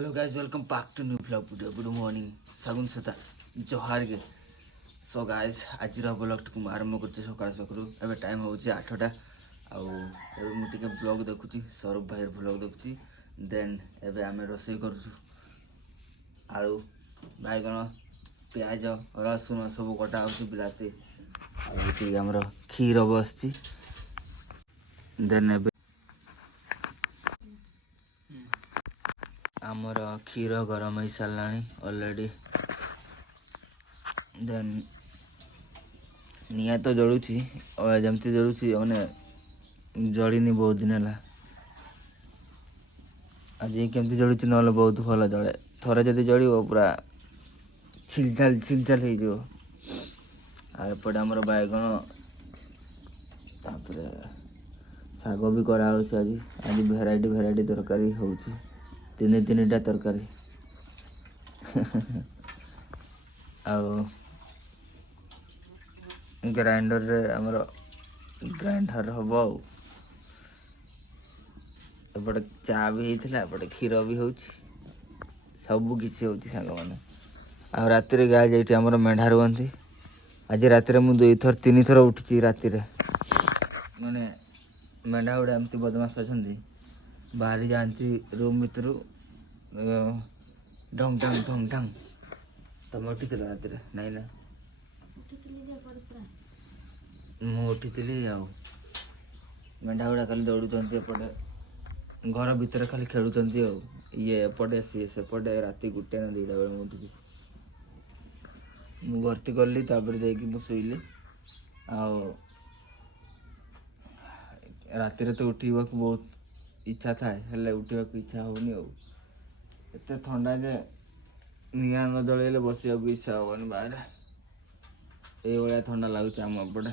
hello guys welcome back to new blog video good morning सगुन सता जोहार गे so guys आज ब्लॉग को आरंभ कर सकाल सकालू एवं टाइम हो 8टा आउ मुझे ब्लॉग देखुची सौरभ भाई ब्लॉग देखुची देन एवं आम रोसे करूँ आलू बैगण प्याज रसुण सब कटा हो बिलाती आमर क्षीर बस देन आमर क्षीर गरम हो सारा ऑलरेडी देन निया तो जलुची जमती जलुची मैंने जलनी बहुत दिन है आज केमती जलुची ना बहुत भल जले थरे जदि जल पूरा छिलछाल होपटे आमर बैगण तापर शाग भी कराई आज आज भेराइटी तरकारी हो तीन टा तरकारी ग्राइंडर रे हमर ग्राइंडर हम एपटे चा भी होता एपटे क्षीर भी हो सब किसी हो सांग मैंने आ राति गाय जाइए आमर मेढ़ा रुहती आज राति मुझे 2 थर 3 थर उठी राति माने मेढ़ा गुड़ा एमती बदमाश अच्छा बाहरी जाती रूम भर ढंग ढंग ढंग ढंग तुम उठी राति नाई ना मुझी मेढ़ा गुड़ा खाली दौड़ुंट एपटे घर भितर खाली खेलुंट ये एपटे सी सेपटे राति 1 ना 2टा बेले मुझे भर्ती कली शुइली राति तो उठा बहुत इच्छा थाए उठा इच्छा होनी एत ठंडा जे निआ न जल बस इच्छा हेनी बाहर ये ठंडा लगुच आम एपटे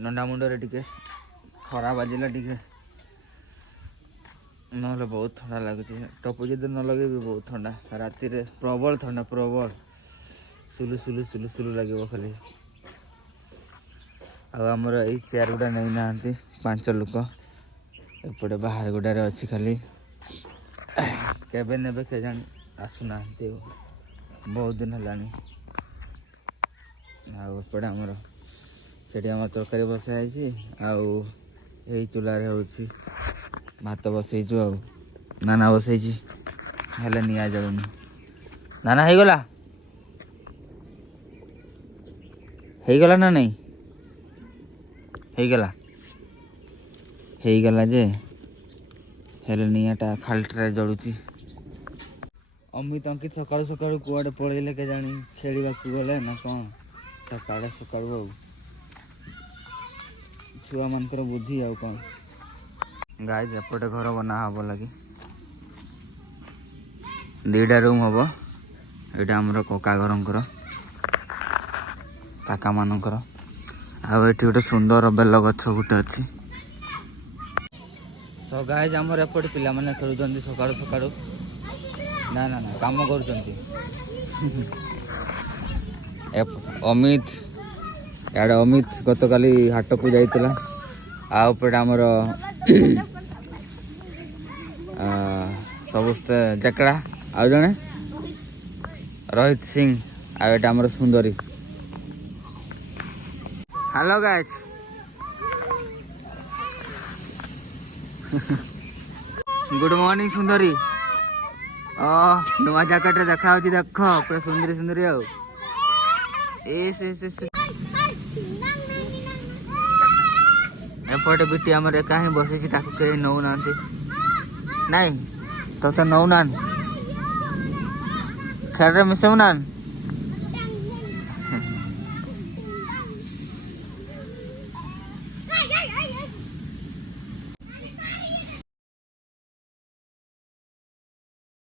नंडा मुंडे टिके खरा बाजिला टिके ना बहुत ठंडा लगुच टपू जब न लगे भी बहुत ठंडा राति प्रबल ठंडा प्रबल सुलु सुलु सुलु सुलु लगे खाली आमर ये चेयर गुड़ा नहीं ना 5 लोक एपटे बाहर गुड़ारे अच्छी खाली केबे नेबे के जानी आसुना बहुत दिन है आउटे आमर से आम तरकारी बसाई आई चूल्हे हो भात बसईचु नाना बसई निआ जलुनी नाना होगला ना नहीं होगला जे हेले निआटा खालटा जलुची अमित अंकित सकाळु सकाळु कुआडे पळेइले के जानी खेलिबा को गले ना कौन सकाळे सकाळु छुआ मानकर बुद्धि आउ कौन गाय एपटे घर बना हम लगे 2टा रूम हम यहाँ आमर कका घर काका मानकर आठ गोटे सुंदर बेल गछ गोटे अच्छी सो गाय आमर एपटे पिला माने खेलुं सकाळु सकाळु ना ना ना काम कर अमित याडे अमित गत काली हाट को जाइतिला आउपटे आमर समस्ते जेकड़ा आउ जने रोहित सिंह आउट आमर सुंदरी हेलो गाइस गुड मॉर्निंग सुंदरी नुआ जैकेट देखा देख पूरा सुंदरी सुंदरी एपटे बिटी आमर एका ही बसी कहीं नौ ना नहीं तो नौ ना खेल मिसऊ ना